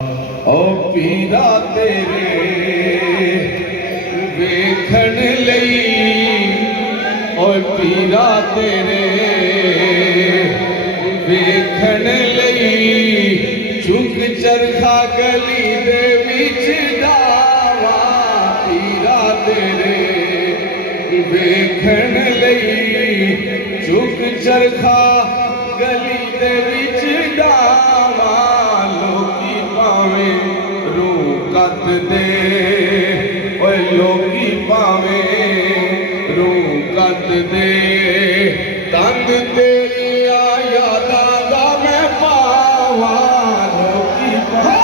ओ पीरा तेरे वेखण लई, ओ पीरा तेरे वेखण लई, चुक चरखा गली दे विच डावा। पीरा तेरे वेखण लई, चुक चरखा गली दे विच डावा। लोकी पावे रूह कत दे, ओए लोकी पावे रूह कत दे, तंग तेरिया यादां दा मैं पावा। लोकी पावे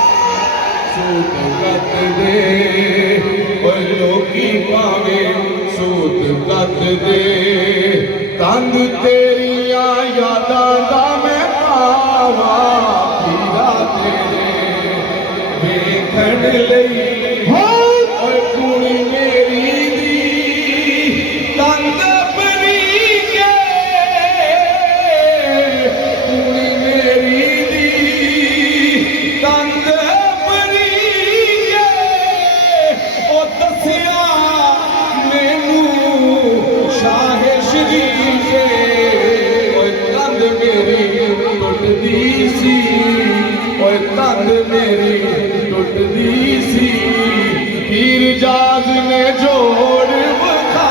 सूत कत दे, ओए लोकी पावे सूत कत दे, तंग तेरिया यादां दा मैं पावा। पीरा तेरे वेखण लई, ओए कुड़ी मेरी दी तंग बनी के, कुड़ी मेरी दी तंग बनी के, ओ दसिया मैनू शाहे शरीफ के, ओए तंग मेरी टुटदी सी, ओए तंग मेरी टुटदी सी, पीर जाग ने जोड़ बखा।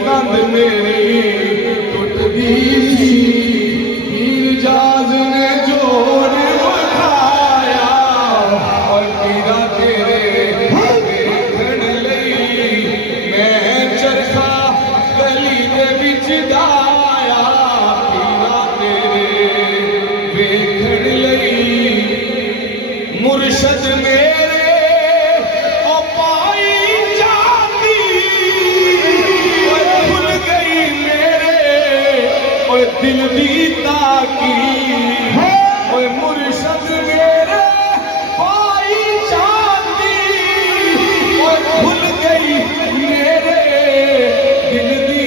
तंग मेरी टुटदी सी, पीर जाग ने जोड़ बखाया। और पीरा तेरे वेखण लई, मैं चरखा गली दे विच डाया। पीरा तेरे वेखण लई, मुर्शद मेरे दिल दी ताकी, ओए मुर्शद मेरे पाई चांदी, ओए भूल गई मेरे दिल दी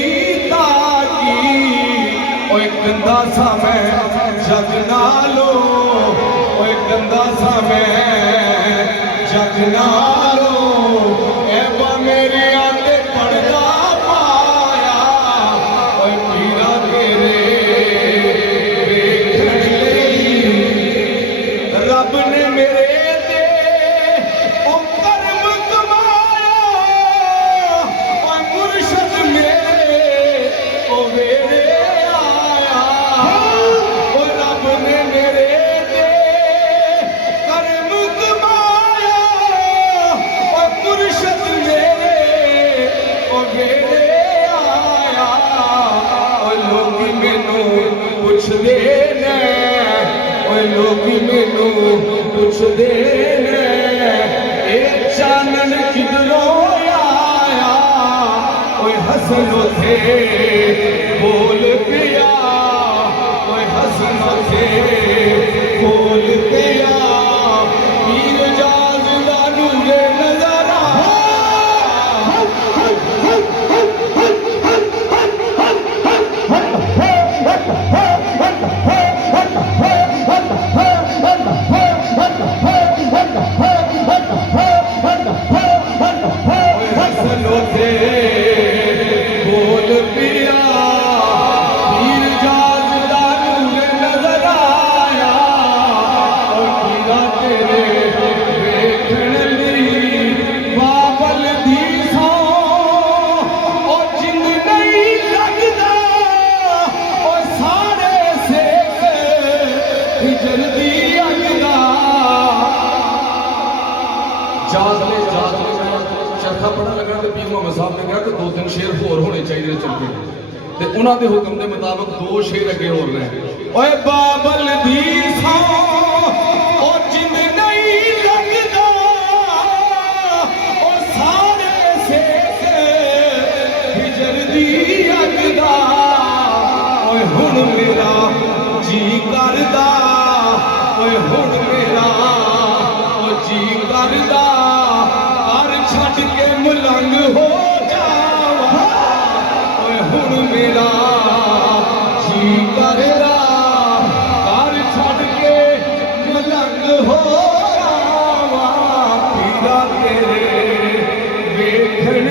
ताकी। ओए गंदा सा मैं जग नालो, ओए गंदा सा मैं जग नालो, ऐबा मेरे आते पड़दा पाया। ओए पीरा तेरे रब ने मेरे ते ओ कर्म कमाया। ओ मुर्शद मेरे ओ वेरे आया। ओ रब ने मेरे ते कर्म कमाया। ओ मुर्शद मेरे ओ वेरे आया। ओ लोग मैनू पुछदे ने, लोग मैनू पुछदे ने, ए चानन किधरों आया। कोई हसन थे बोल पिया, कोई हसन थे बोल पिया, पीर जाग दा नूरे नजर आया। बोल पिया जागले जागले मैं चरखा पढ़न लगा तो पीर मोहम्मद साहब ने कहा कि 2-3 शेर होर होने चाहिए चरखे ते उन्हां दे हुक्म के मुताबिक 2 शेर अगे होर ने ओए बाबल दी सां ओ जिंद नहीं लगदा ओ सारे से हिजर दी अगदा ओए हुण मेरा जी करदा ओए हुण मेरा ओ जी करदा कर छड़ के मलंग हो जावा ओए हुण मेरा जी करदा कर छड़ के मलंग हो जावा पीरा तेरे वेखण